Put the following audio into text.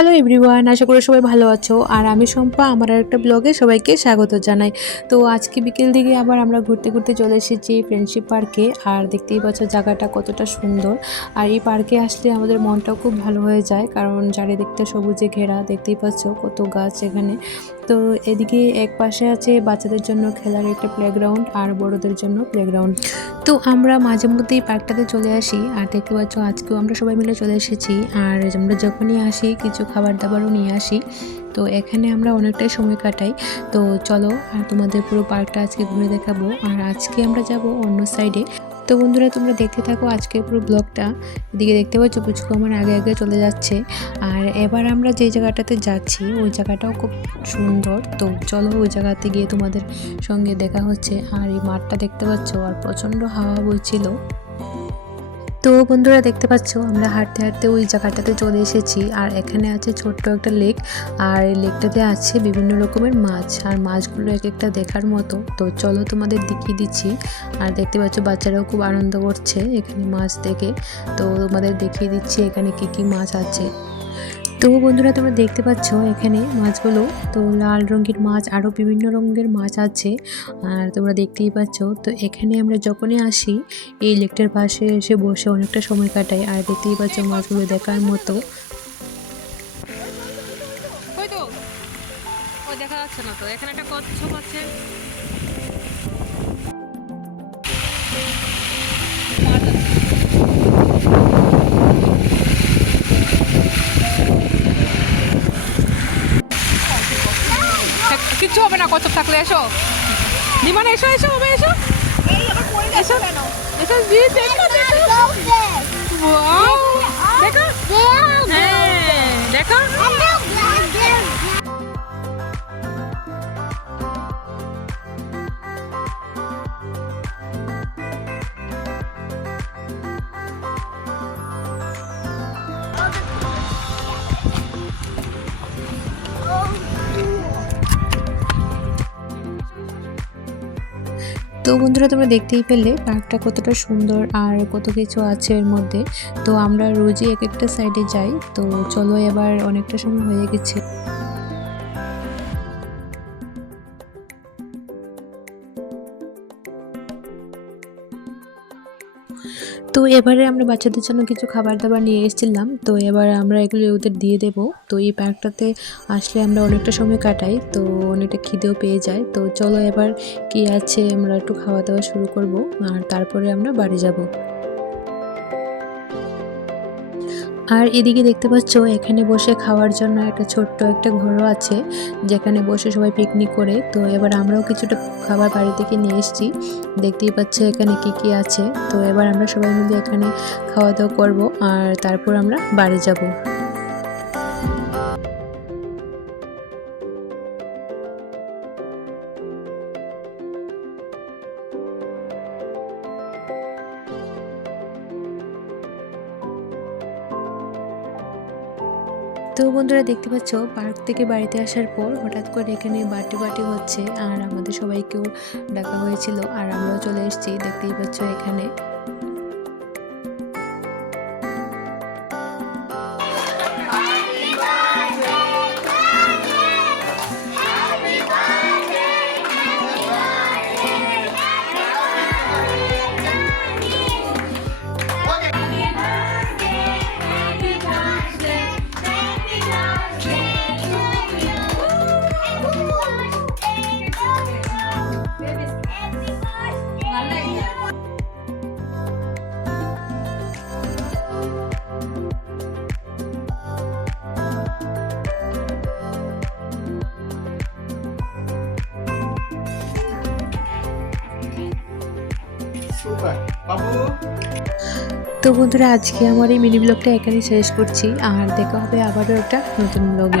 Hello everyone, আশা করি সবাই ভালো আছো। আর আমি শম্পা, আমার আরেকটা ব্লগে সবাইকে স্বাগত জানাই। তো আজকে বিকেল দিকে আবার আমরা ঘুরতে ঘুরতে চলে এসেছি ফ্রেন্ডশিপ পার্কে। আর দেখতেই পাচ্ছ জায়গাটা কতটা সুন্দর। আর এই পার্কে আসলে আমাদের মনটাও খুব ভালো হয়ে যায়, কারণ চারিদিকটা সবুজে ঘেরা। দেখতেই পাচ্ছ কত গাছ এখানে। তো এদিকে এক পাশে আছে বাচ্চাদের জন্য খেলার একটা প্লেগ্রাউন্ড আর বড়দের জন্য প্লেগ্রাউন্ড। তো আমরা মাঝে মধ্যেই পার্কটাতে চলে আসি। আর দেখতে পাচ্ছ আজকেও আমরা সবাই মিলে চলে এসেছি। আর আমরা যখনই আসি কিছু খাবার দাবারও নিয়ে আসি। তো এখানে আমরা অনেকটাই সময় কাটাই। তো চলো আর তোমাদের পুরো পার্কটা আজকে ঘুরে দেখাবো। আর আজকে আমরা যাব অন্য সাইডে। তো বন্ধুরা, তোমরা দেখতে থাকো আজকের পুরো ব্লগটা। এদিকে দেখতে পাচ্ছ পুচকু আমার আগে আগে চলে যাচ্ছে। আর এবার আমরা যে জায়গাটাতে যাচ্ছি ওই জায়গাটাও খুব সুন্দর। তো চলো ওই জায়গাতে গিয়ে তোমাদের সঙ্গে দেখা হচ্ছে। আর এই মাঠটা দেখতে পাচ্ছ, আর প্রচণ্ড হাওয়া বইছিল। তো বন্ধুরা দেখতে পাচ্ছ আমরা হাঁটতে হাঁটতে ওই জায়গাটাতে চলে এসেছি। আর এখানে আছে ছোট্ট একটা লেক। আর এই লেকটাতে আছে বিভিন্ন রকমের মাছ। আর মাছগুলো এক একটা দেখার মতো। তো চলো তোমাদের দেখিয়ে দিচ্ছি। আর দেখতে পাচ্ছ বাচ্চারাও খুব আনন্দ করছে এখানে মাছ দেখে। তো তোমাদের দেখিয়ে দিচ্ছি এখানে কি কি মাছ আছে। তো বন্ধুরা তোমরা দেখতে পাচ্ছ এখানে মাছগুলো, তো লাল রঙের মাছ, আরও বিভিন্ন রঙের মাছ আছে। আর তোমরা দেখতেই পাচ্ছ। তো এখানে আমরা যখনই আসি এই লেকটার পাশে এসে বসে অনেকটা সময় কাটাই। আর দেখতেই পাচ্ছ মাছগুলো দেখার মতো। দেখা যাচ্ছে না তো, এখানে একটা কচ্ছপ আছে। কিচ্ছু হবে না, কচ্ছপ থাকলে। এসো দিমানে, এসো এসো হবে, এসো এসো এসো দেখো দেখো। তো বন্ধুরা তোমরা দেখতেই পেলে পার্কটা কতটা সুন্দর আর কত কিছু আছে এর মধ্যে। তো আমরা রোজই এক একটা সাইডে যাই। তো চলো এবার অনেকটা সময় হয়ে গেছে। তো এবারে আমরা বাচ্চাদের জন্য কিছু খাবার দাবার নিয়ে এসেছিলাম। তো এবার আমরা এগুলো ওদের দিয়ে দেব। তো এই পার্কটাতে আসলে আমরা অনেকটা সময় কাটাই, তো অনেকটা খিদেও পেয়ে যায়। তো চলো এবার কি আছে আমরা একটু খাওয়া দাওয়া শুরু করব। আর তারপরে আমরা বাড়ি যাব। আর এদিকে দেখতে পাচ্ছ এখানে বসে খাওয়ার জন্য একটা ছোট্ট একটা ঘরও আছে, যেখানে বসে সবাই পিকনিক করে। তো এবার আমরাও কিছুটা খাবার বাড়ি থেকে নিয়ে এসেছি। দেখতেই পাচ্ছ এখানে কি কি আছে। তো এবার আমরা সবাই মিলে এখানে খাওয়া দাওয়া করবো। আর তারপর আমরা বাড়ি যাব। তো বন্ধুরা দেখতে পাচ্ছ পার্ক থেকে বাড়িতে আসার পর হঠাৎ করে এখানে বার্থডে পার্টি হচ্ছে। আর আমাদের সবাইকেও ডাকা হয়েছিল, আর আমরাও চলে এসেছি। দেখতেই পাচ্ছ এখানে। তো বন্ধুরা আজকে আমার এই মিনি ব্লগটা এখানে শেষ করছি। আর দেখা হবে আবারও একটা নতুন ব্লগে।